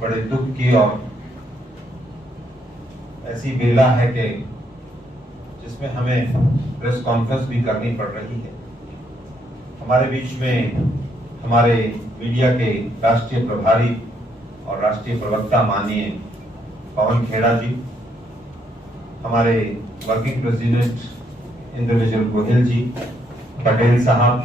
बड़े दुख की और ऐसी बेला है कि जिसमें हमें प्रेस कॉन्फ्रेंस भी करनी पड़ रही है। हमारे बीच में हमारे मीडिया के राष्ट्रीय प्रभारी और राष्ट्रीय प्रवक्ता माननीय पवन खेड़ा जी, हमारे वर्किंग प्रेसिडेंट इंद्रविजय गोहिल जी, पटेल साहब,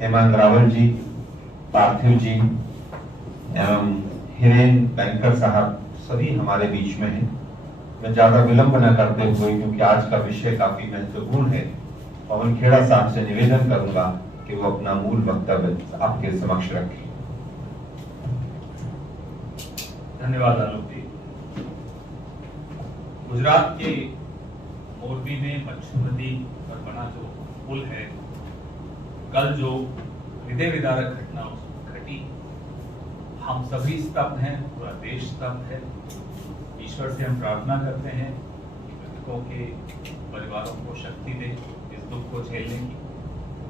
हेमंत रावल जी, पार्थिव जी एवं हिरेन बैंकर साहब सभी हमारे बीच में हैं। मैं ज्यादा विलंब न करते हुए, क्योंकि आज का विषय काफी महत्वपूर्ण है, पवन खेड़ा साहब से निवेदन करूंगा कि वो अपना मूल वक्तव्य आपके समक्ष रखें। धन्यवाद आलोक जी। गुजरात के मोरबी में मच्छू नदी पर बना जो पुल है, कल जो हृदय विदारक घटना घटी, हम सभी स्तब्ध हैं, पूरा देश स्तब्ध है। ईश्वर से हम प्रार्थना करते हैं कि मृतकों के परिवारों को शक्ति दे इस दुख को झेलने की,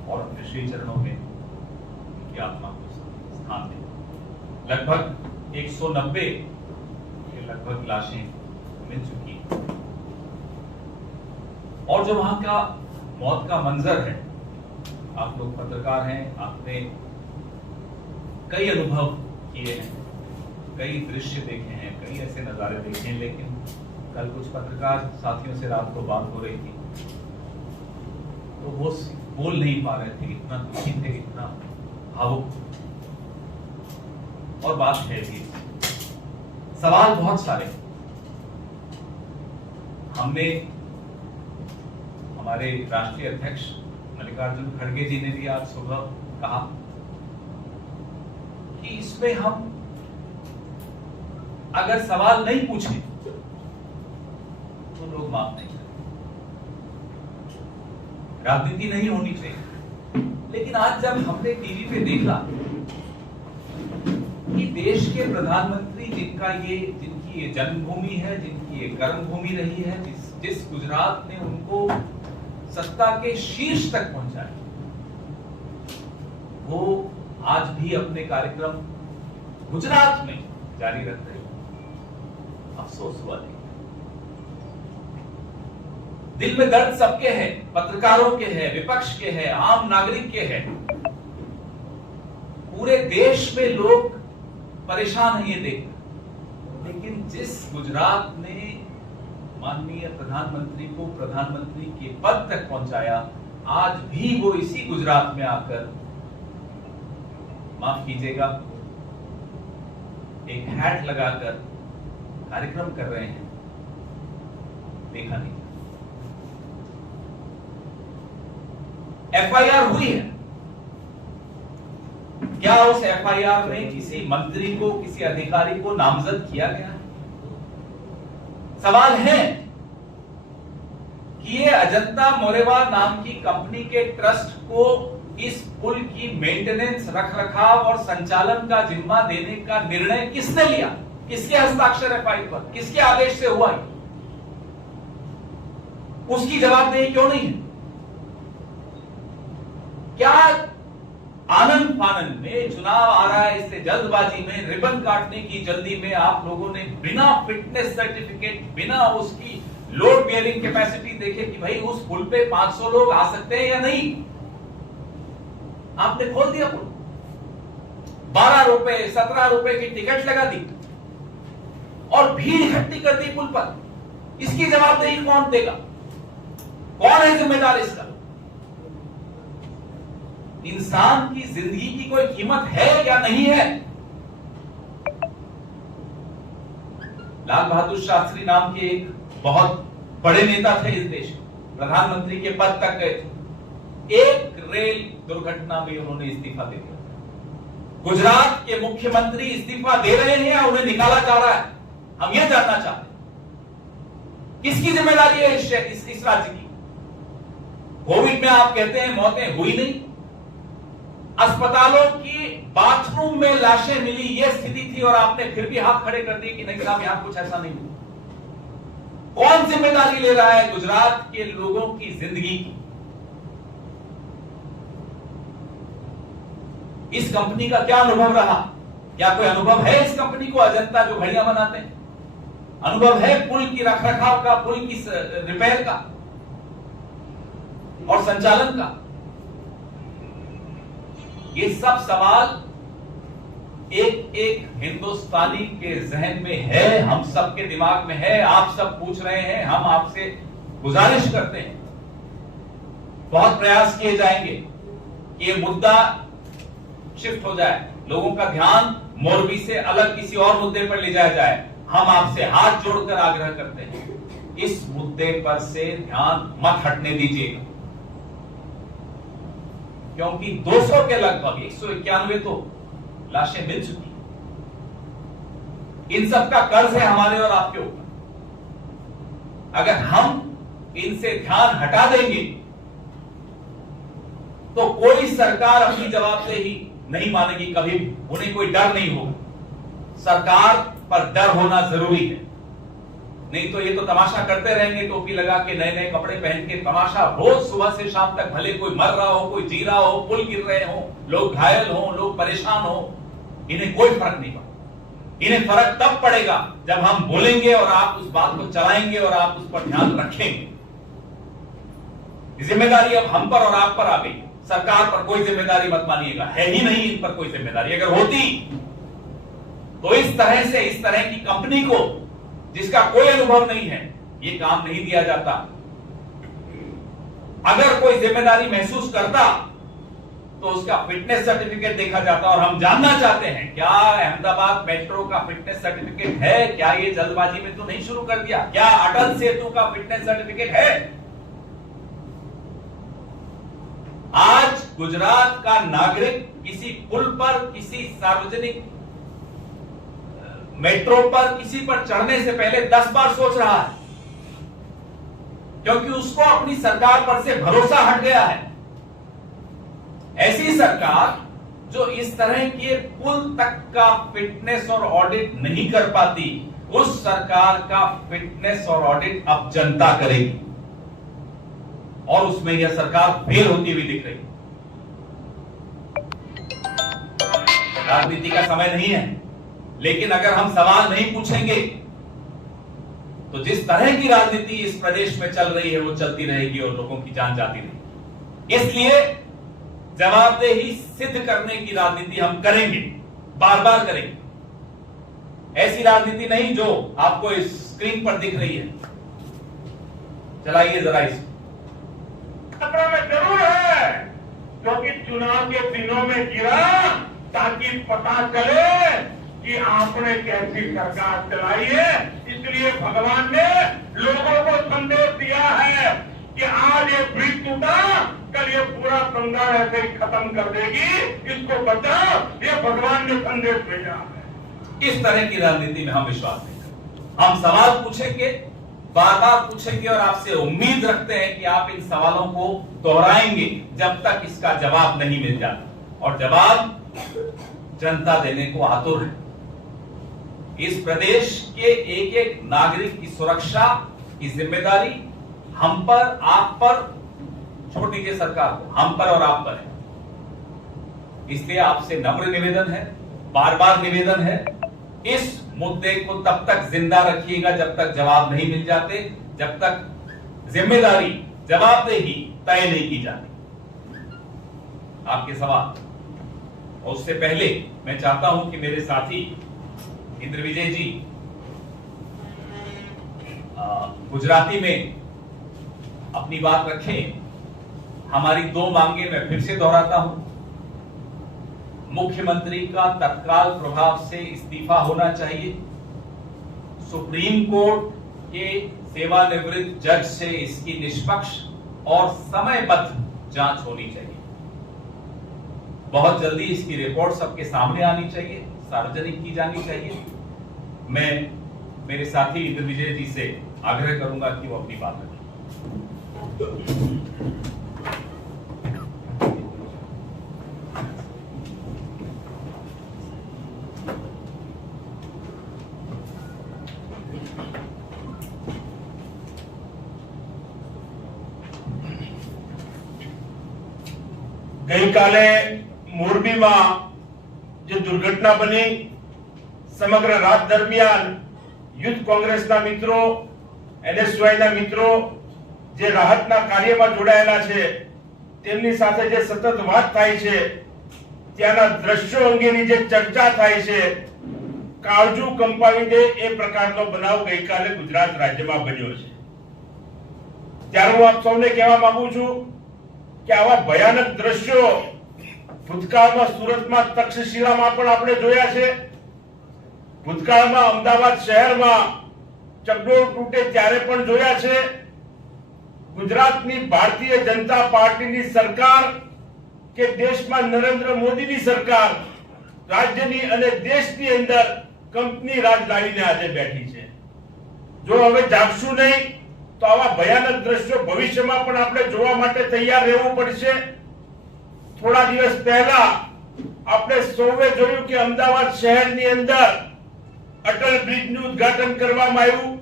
और अपने श्री चरणों में उनकी आत्मा को स्थान दे। लगभग 190 के लगभग लाशें मिल चुकी हैं, और जो वहां का मौत का मंजर है, आप लोग पत्रकार हैं, आपने कई अनुभव किए हैं, कई दृश्य देखे हैं, कई ऐसे नजारे देखे हैं, लेकिन कल कुछ पत्रकार साथियों से रात को बात हो रही थी तो वो बोल नहीं पा रहे थे, इतना दुखी थे, इतना भावुक। और बात है भी, सवाल बहुत सारे। हमने, हमारे राष्ट्रीय अध्यक्ष मल्लिकार्जुन खड़गे जी ने भी आज सुबह कहा कि इसमें हम अगर सवाल नहीं पूछे तो लोग माफ नहीं करें, राजनीति नहीं होनी चाहिए। लेकिन आज जब हमने टीवी पे देखा कि देश के प्रधानमंत्री जिनकी ये जन्मभूमि है, जिनकी ये कर्मभूमि रही है, जिस गुजरात ने उनको सत्ता के शीर्ष तक पहुंचाया, वो आज भी अपने कार्यक्रम गुजरात में जारी रख रहे हैं। अफसोस हुआ नहीं। दिल में दर्द सबके है, पत्रकारों के है, विपक्ष के है, आम नागरिक के है। पूरे देश में लोग परेशान हैं ये देख। लेकिन जिस गुजरात ने माननीय प्रधानमंत्री को प्रधानमंत्री के पद तक पहुंचाया, आज भी वो इसी गुजरात में आकर, माफ कीजिएगा, एक हैट लगाकर कार्यक्रम कर रहे हैं, देखा नहीं। एफआईआर हुई है, क्या उस एफआईआर में किसी मंत्री को, किसी अधिकारी को नामजद किया गया है? सवाल है कि ये अजंता मोरेवा नाम की कंपनी के ट्रस्ट को इस पुल की मेंटेनेंस, रखरखाव और संचालन का जिम्मा देने का निर्णय किसने लिया? किसके हस्ताक्षर है फाइल पर? किसके आदेश से हुआ? उसकी जवाबदेही क्यों नहीं है? क्या आनंद फानन में चुनाव आ रहा है, इससे जल्दबाजी में, रिबन काटने की जल्दी में आप लोगों ने बिना फिटनेस सर्टिफिकेट, बिना उसकी लोड बियरिंग कैपेसिटी देखे कि भाई उस पुल पे 500 लोग आ सकते हैं या नहीं, आपने खोल दिया पुल। 12 रुपए 17 रुपए की टिकट लगा दी और भीड़ इकट्ठी कर दी पुल पर। इसकी जवाबदेही कौन देगा? कौन है जिम्मेदार इसका? इंसान की जिंदगी की कोई कीमत है या नहीं है? लाल बहादुर शास्त्री नाम के एक बहुत बड़े नेता थे इस देश के, प्रधानमंत्री के पद तक गए थे। एक रेल दुर्घटना में उन्होंने इस्तीफा दे दिया। गुजरात के मुख्यमंत्री इस्तीफा दे रहे हैं या उन्हें निकाला जा रहा है? हम यह जानना चाहते हैं, किसकी जिम्मेदारी है इस राज्य की? कोविड में आप कहते हैं मौतें हुई नहीं, अस्पतालों की बाथरूम में लाशें मिली, यह स्थिति थी, और आपने फिर भी हाथ खड़े कर दिए कि नहीं साहब यहां कुछ ऐसा नहीं हुआ। कौन जिम्मेदारी ले रहा है गुजरात के लोगों की जिंदगी की? इस कंपनी का क्या अनुभव रहा? क्या कोई अनुभव है इस कंपनी को, अजंता जो घड़ियां बनाते हैं? अनुभव है पुल की रखरखाव का, पुल की रिपेयर का और संचालन का? ये सब सवाल एक एक हिंदुस्तानी के जहन में है, हम सबके दिमाग में है, आप सब पूछ रहे हैं, हम आपसे गुजारिश करते हैं, बहुत प्रयास किए जाएंगे कि ये मुद्दा शिफ्ट हो जाए, लोगों का ध्यान मोरबी से अलग किसी और मुद्दे पर ले जाया जाए। हम आपसे हाथ जोड़कर आग्रह करते हैं, इस मुद्दे पर से ध्यान मत हटने दीजिएगा, क्योंकि 200 के लगभग 191 तो लाशें मिल चुकी, इन सब का कर्ज है हमारे और आपके ऊपर। अगर हम इनसे ध्यान हटा देंगे तो कोई सरकार अपनी जवाबदेही नहीं मानेगी, कभी भी उन्हें कोई डर नहीं होगा। सरकार पर डर होना जरूरी है, नहीं तो ये तो तमाशा करते रहेंगे, टोपी लगा के, नए नए कपड़े पहन के तमाशा, रोज सुबह से शाम तक, भले कोई मर रहा हो, कोई जी रहा हो, पुल गिर रहे हो, लोग घायल हो, लोग परेशान हो, इन्हें कोई फर्क नहीं पड़ता। इन्हें फर्क तब पड़ेगा जब हम बोलेंगे और आप उस बात को चलाएंगे और आप उस पर ध्यान रखेंगे। जिम्मेदारी अब हम पर और आप पर आ गई। सरकार पर कोई जिम्मेदारी मत मानिएगा, है ही नहीं इन पर कोई जिम्मेदारी। अगर होती तो इस तरह की कंपनी को, जिसका कोई अनुभव नहीं है, ये काम नहीं दिया जाता। अगर कोई जिम्मेदारी महसूस करता तो उसका फिटनेस सर्टिफिकेट देखा जाता। और हम जानना चाहते हैं, क्या अहमदाबाद मेट्रो का फिटनेस सर्टिफिकेट है? क्या ये जल्दबाजी में तो नहीं शुरू कर दिया? क्या अटल सेतु का फिटनेस सर्टिफिकेट है? आज गुजरात का नागरिक किसी पुल पर, किसी सार्वजनिक मेट्रो पर, किसी पर चढ़ने से पहले 10 बार सोच रहा है, क्योंकि उसको अपनी सरकार पर से भरोसा हट गया है। ऐसी सरकार जो इस तरह के पुल तक का फिटनेस और ऑडिट नहीं कर पाती, उस सरकार का फिटनेस और ऑडिट अब जनता करेगी, और उसमें यह सरकार फेल होती हुई दिख रही। राजनीति का समय नहीं है, लेकिन अगर हम सवाल नहीं पूछेंगे तो जिस तरह की राजनीति इस प्रदेश में चल रही है वो चलती रहेगी और लोगों की जान जाती रहेगी। इसलिए जवाबदेही सिद्ध करने की राजनीति हम करेंगे, बार बार करेंगे। ऐसी राजनीति नहीं जो आपको इस स्क्रीन पर दिख रही है। चलाइए जरा इस खतरा में जरूर है, क्योंकि चुनाव के दिनों में गिरा ताकि पता चले कि आपने कैसी सरकार चलाई है। इसलिए भगवान ने लोगों को संदेश दिया है कि आज ये ब्रिज टूटा, कल ये पूरा संसार ऐसे ही खत्म कर देगी, इसको बचाओ। ये भगवान ने संदेश भेजा है। इस तरह की राजनीति में हम विश्वास नहीं करते। हम सवाल पूछेंगे, बार बार पूछेंगे, और आपसे उम्मीद रखते हैं कि आप इन सवालों को दोहराएंगे जब तक इसका जवाब नहीं मिल जाता। और जवाब जनता देने को आतुर है। इस प्रदेश के एक एक नागरिक की सुरक्षा की जिम्मेदारी हम पर, आप पर, छोड़ दीजिए सरकार को, हम पर और आप पर है। इसलिए आपसे नम्र निवेदन है, बार बार निवेदन है, इस मुद्दे को तब तक जिंदा रखिएगा जब तक जवाब नहीं मिल जाते, जब तक जिम्मेदारी, जवाबदेही तय नहीं की जाती। आपके सवाल, और उससे पहले मैं चाहता हूं कि मेरे साथी इंद्र विजय जी गुजराती में अपनी बात रखें। हमारी 2 मांगे मैं फिर से दोहराता हूं। मुख्यमंत्री का तत्काल प्रभाव से इस्तीफा होना चाहिए। सुप्रीम कोर्ट के सेवानिवृत्त जज से इसकी निष्पक्ष और समयबद्ध जांच होनी चाहिए। बहुत जल्दी इसकी रिपोर्ट सबके सामने आनी चाहिए, सार्वजनिक की जानी चाहिए। मैं मेरे साथी इंद्र विजय जी से आग्रह करूंगा कि वो अपनी बात रखें। ગઈકાલે મોરબીમાં જે દુર્ઘટના બની, સમગ્ર રાત દરમિયાન યુથ કોંગ્રેસના મિત્રો, NSYના મિત્રો જે રાહતના કાર્યમાં જોડાયેલા છે તેમની સાથે જે સતત વાત થાય છે, ત્યાંના દ્રશ્યો અંગેની જે ચર્ચા થાય છે, કાળજુ કંપાવી દે એ પ્રકારનો બનાવ ગઈકાલે ગુજરાત રાજ્યમાં બન્યો છે. ત્યારે હું આપ સૌને કહેવા માંગુ છું કે આવા ભયાનક દ્રશ્યો ભૂતકાળમાં સુરતમાં તક્ષશિલામાં પણ આપણે જોયા છે. ભૂતકાળમાં અમદાવાદ શહેરમાં ચકડોળ તૂટે ત્યારે પણ જોયા છે. ગુજરાતની ભારતીય જનતા પાર્ટીની સરકાર કે દેશમાં નરેન્દ્ર મોદીની સરકાર રાજ્યની અને દેશની અંદર કંપની રાજ લાવીને આજે બેઠી છે. જો હવે જાગશું નહીં તો આવા ભયાનક દ્રશ્યો ભવિષ્યમાં પણ આપણે જોવા માટે તૈયાર રહેવું પડશે. થોડા દિવસ પહેલા આપણે સૌએ જોયું કે અમદાવાદ શહેરની અંદર અટલ બ્રિજનું ઉદ્ઘાટન કરવામાં આવ્યું.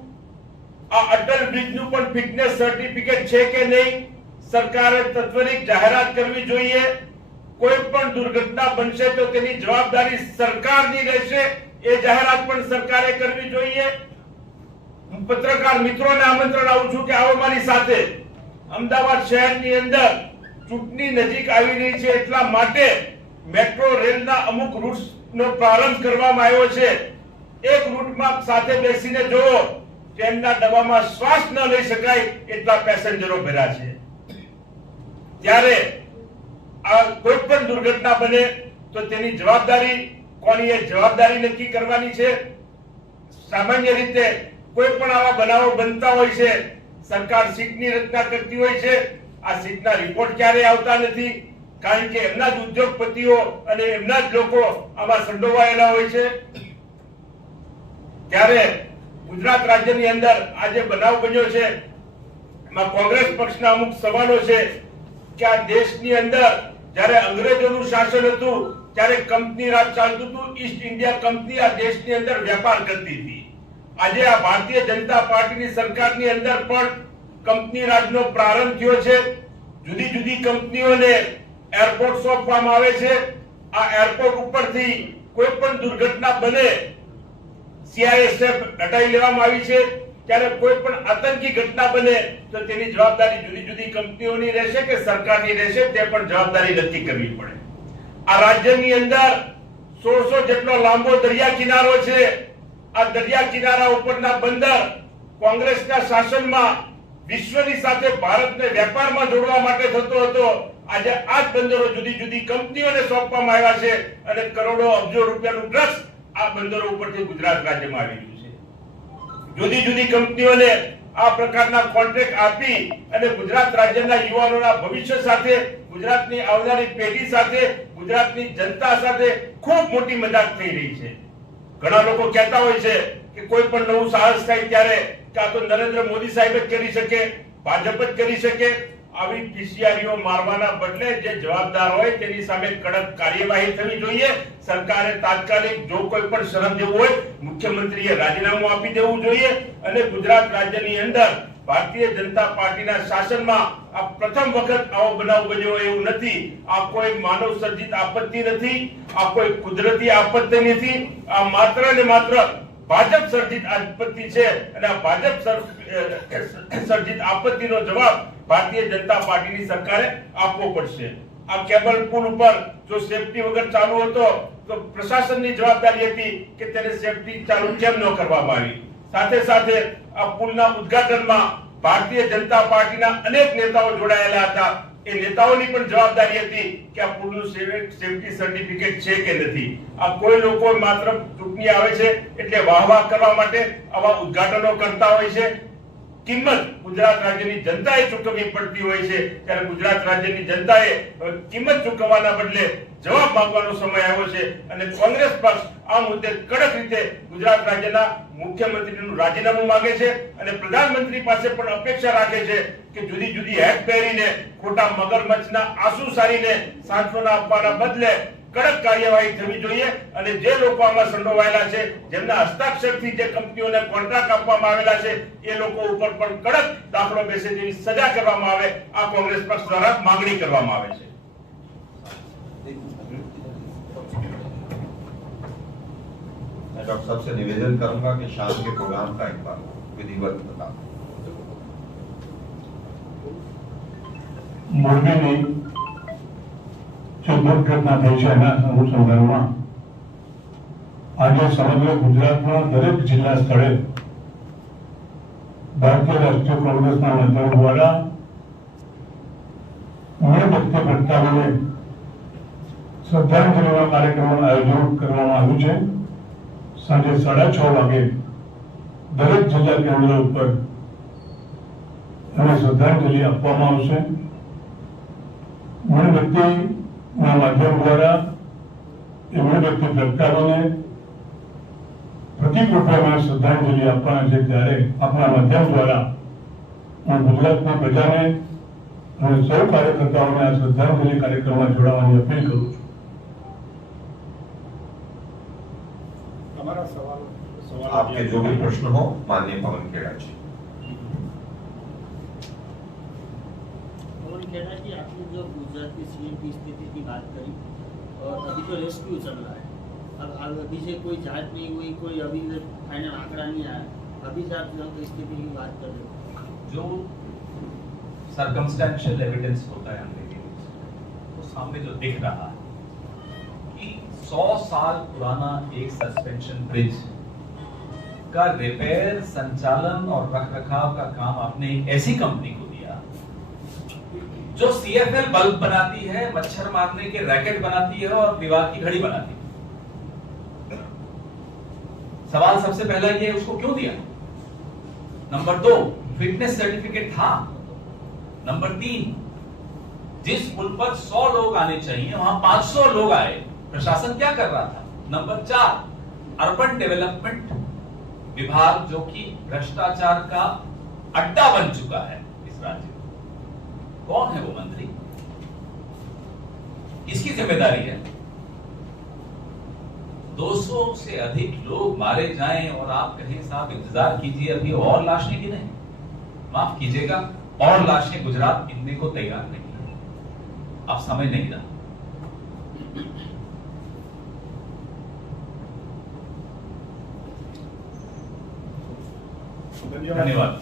આ અટલ બ્રિજનું પણ ફિટનેસ સર્ટિફિકેટ છે કે નહીં સરકારે તત્વરિત જાહેરાત કરવી જોઈએ. કોઈ પણ દુર્ઘટના બનશે તો તેની જવાબદારી સરકારની રહેશે, એ જાહેરાત પણ સરકારે કરવી જોઈએ. હું પત્રકાર મિત્રોને આમંત્રણ આપું છું કે આવો મારી સાથે. અમદાવાદ શહેરની અંદર ચૂંટણી નજીક આવી રહી છે એટલા માટે મેટ્રો રેલના અમુક રૂટ્સનો પ્રારંભ કરવામાં આવ્યો છે. એક રૂટમાં સાથે બેસીને જોવો ટ્રેનના ડબ્બામાં શ્વાસ ન લઈ શકાય એટલા પેસેન્જરો ભર્યા છે. ત્યારે આ કોઈ પણ દુર્ઘટના બને તો તેની જવાબદારી કોની, એ જવાબદારી નક્કી કરવાની છે. સામાન્ય રીતે કોઈ પણ આવા બનાવો બનતા હોય છે, સરકાર સીટની રચના કરતી હોય છે. આ સીટના રિપોર્ટ ક્યારે આવતા નથી, કારણ કે એમના જ ઉદ્યોગપતિઓ અને એમના જ લોકો આમાં સંડોવાયેલા હોય છે. ત્યારે ગુજરાત રાજ્યની અંદર આજે બનાવ બન્યો છે, એમાં કોંગ્રેસ પક્ષના અમુક સવાલો છે કે આ દેશની અંદર જ્યારે અંગ્રેજોનું શાસન હતું ત્યારે કંપની રાજ ચાલતું હતું. ઈસ્ટ ઇન્ડિયા કંપની આ દેશની અંદર વેપાર કરતી હતી. આજે આ ભારતીય જનતા પાર્ટીની સરકારની અંદર પણ કંપની રાજનો પ્રારંભ થયો છે. જુદી જુદી કંપનીઓને એરપોર્ટ સોંપવામાં આવે છે. આ એરપોર્ટ ઉપરથી કોઈ પણ દુર્ઘટના બને CISF હટાવી લેવામાં આવી છે. ત્યારે કોઈ પણ આતંકી ઘટના બને તો તેની જવાબદારી જુદી જુદી કંપનીઓની રહેશે કે સરકારની રહેશે, તે પણ જવાબદારી નક્કી કરવી પડે. આ રાજ્યની અંદર 1600 જેટલો લાંબો દરિયા કિનારો છે. આ દરિયા કિનારા ઉપરના બંદર કોંગ્રેસના શાસનમાં વિશ્વની સાથે ભારતને વેપારમાં જોડવા માટે થતો હતો. આજે આ જ બંદરો જુદી જુદી કંપનીઓને સોંપવામાં આવ્યા છે અને કરોડો અબજો રૂપિયાનું ટ્રસ્ટ આ બંદરો ઉપરથી ગુજરાત રાજ્યમાં આવી રહ્યું છે. જુદી જુદી કંપનીઓને આ પ્રકારના કોન્ટ્રાક્ટ આપી અને ગુજરાત રાજ્યના યુવાનોના ભવિષ્ય સાથે, ગુજરાતની આવનારી પેઢી સાથે, ગુજરાતની જનતા સાથે ખૂબ મોટી મજાક થઈ રહી છે. ઘણા લોકો કહેતા હોય છે કે કોઈ પણ નવું સાહસ થાય ત્યારે કે આ તો નરેન્દ્ર મોદી સાહેબ જ કરી શકે, ભાજપ જ કરી શકે. આવી પીસીઆરીઓ મારવાના બદલે જે જવાબદાર હોય તેની સામે કડક કાર્યવાહી થવી જોઈએ. સરકારે તાત્કાલિક જો કોઈ પણ શરમ જેવું હોય મુખ્યમંત્રીએ રાજીનામું આપી દેવું જોઈએ અને ગુજરાત રાજ્યની અંદર ભારતીય જનતા પાર્ટીના શાસનમાં આ પ્રથમ વખત આવો બનાવ બન્યો એવું નથી. આ કોઈ માનવ સર્જિત આપત્તિ નથી, આ કોઈ કુદરતી આપત્તિ નથી. આ માત્ર ને માત્ર ભાજપ સર્જિત આપત્તિ છે અને આ ભાજપ સર્જિત આપત્તિનો જવાબ ભારતીય જનતા પાર્ટીની સરકારે આપવો પડશે. આ કેબલ પુલ ઉપર જો સેફટી વગર ચાલુ હતો તો પ્રશાસનની જવાબદારી હતી કે તેને સેફટી ચાલુ કેમ ન કરવામાં આવી. સાથે સાથે આ પુલના ઉદ્ઘાટનમાં ભારતીય જનતા પાર્ટીના અનેક નેતાઓ જોડાયેલા હતા. એ નેતાઓની પણ જવાબદારી હતી કે આ પુલનું સેફટી સર્ટિફિકેટ છે કે નથી. આ કોઈ લોકો માત્ર ચૂંટણી આવે છે એટલે વાહવાહ કરવા માટે આવા ઉદ્ઘાટનો કરતા હોય છે. કિંમત ગુજરાત રાજ્યની જનતાએ ચૂકવવી પડતી હોય છે. ત્યારે ગુજરાત રાજ્યની જનતાએ કિંમત ચૂકવવાના બદલે જવાબ માંગવાનો સમય આવ્યો છે અને કોંગ્રેસ પક્ષ આ મુદ્દે કડક રીતે ગુજરાત રાજ્યના મુખ્યમંત્રીનું રાજીનામું માંગે છે અને પ્રધાનમંત્રી પાસે પણ અપેક્ષા રાખે છે કે જુદી જુદી હેટ પહેરીને ખોટા મગરમચ્છના આંસુ સારીને સાંત્વના આપવાના બદલે કડક કાર્યવાહી થવી જોઈએ અને જે લોકો આમાં સંડોવાયેલા છે, જેમના હસ્તાક્ષરથી જે કંપનીઓને કોન્ટ્રાક્ટ આપવામાં આવેલા છે, એ લોકો ઉપર પણ કડક દાખલો બેસે તેવી સજા કરવામાં આવે, આ કોંગ્રેસ પક્ષ દ્વારા માંગણી કરવામાં આવે છે. डॉक्टर साहब से निवेदन करूंगा कि शाम के प्रोग्राम का एक बार विधिवत बता दें। મોરબીની જે દુર્ઘટના થઈ છે એના અનુસંધાનમાં આજે સમગ્ર ગુજરાતમાં દરેક જિલ્લા સ્થળે ભારતીય રાષ્ટ્રીય કોંગ્રેસના નેતાઓ દ્વારા મૂળ વ્યક્તિ પ્રગટાવીને શ્રદ્ધાંજલિના કાર્યક્રમનું આયોજન કરવામાં આવ્યું છે। સાંજે 6:30 વાગે દરેક જિલ્લા કેન્દ્ર ઉપર એમને શ્રદ્ધાંજલિ આપવામાં આવશે। મૂળ વ્યક્તિના માધ્યમ દ્વારા એ મૂળ વ્યક્તિ પ્રગટાવીને પ્રતિક રૂપે અમે શ્રદ્ધાંજલિ આપવાના છે। ત્યારે આપણા માધ્યમ દ્વારા હું ગુજરાતની પ્રજાને અને સૌ કાર્યકર્તાઓને આ શ્રદ્ધાંજલિ કાર્યક્રમમાં જોડાવાની અપીલ કરું છું। आपके जो भी प्रश्न हो माननीय पवन खेड़ा जी। पवन खेड़ा जी, आपने जो गुजरात की सीएम की स्थिति की बात करी और अभी तो रेस्क्यू चल रहा है, अब अभी से कोई जांच नहीं हुई, कोई अभी फाइनल आंकड़ा नहीं आया, अभी से आप जो स्थिति की बात कर रहे हो, जो सर्कमस्टेंशियल एविडेंस होता है अंग्रेजी में, तो सामने जो दिख रहा है कि 100 साल पुराना एक सस्पेंशन ब्रिज का रिपेयर, संचालन और रखरखाव का काम आपने एक ऐसी कंपनी को दिया जो सीएफएल बल्ब बनाती है, मच्छर मारने के रैकेट बनाती है और दीवार की घड़ी बनाती है। सवाल सबसे पहला ये, उसको क्यों दिया? नंबर 2, फिटनेस सर्टिफिकेट था। नंबर 3, जिस पुल पर 100 लोग आने चाहिए वहां 500 लोग आए, प्रशासन क्या कर रहा था? नंबर 4, अर्बन डेवलपमेंट विभाग जो कि भ्रष्टाचार का अड्डा बन चुका है इस राज्य में, कौन है वो मंत्री? किसकी जिम्मेदारी है? 200 से अधिक लोग मारे जाएं और आप कहें साहब इंतजार कीजिए, अभी और लाशें गिने। माफ कीजिएगा, और लाशें गुजरात गिनने को तैयार नहीं है। अब समय नहीं रहा। धन्यवाद।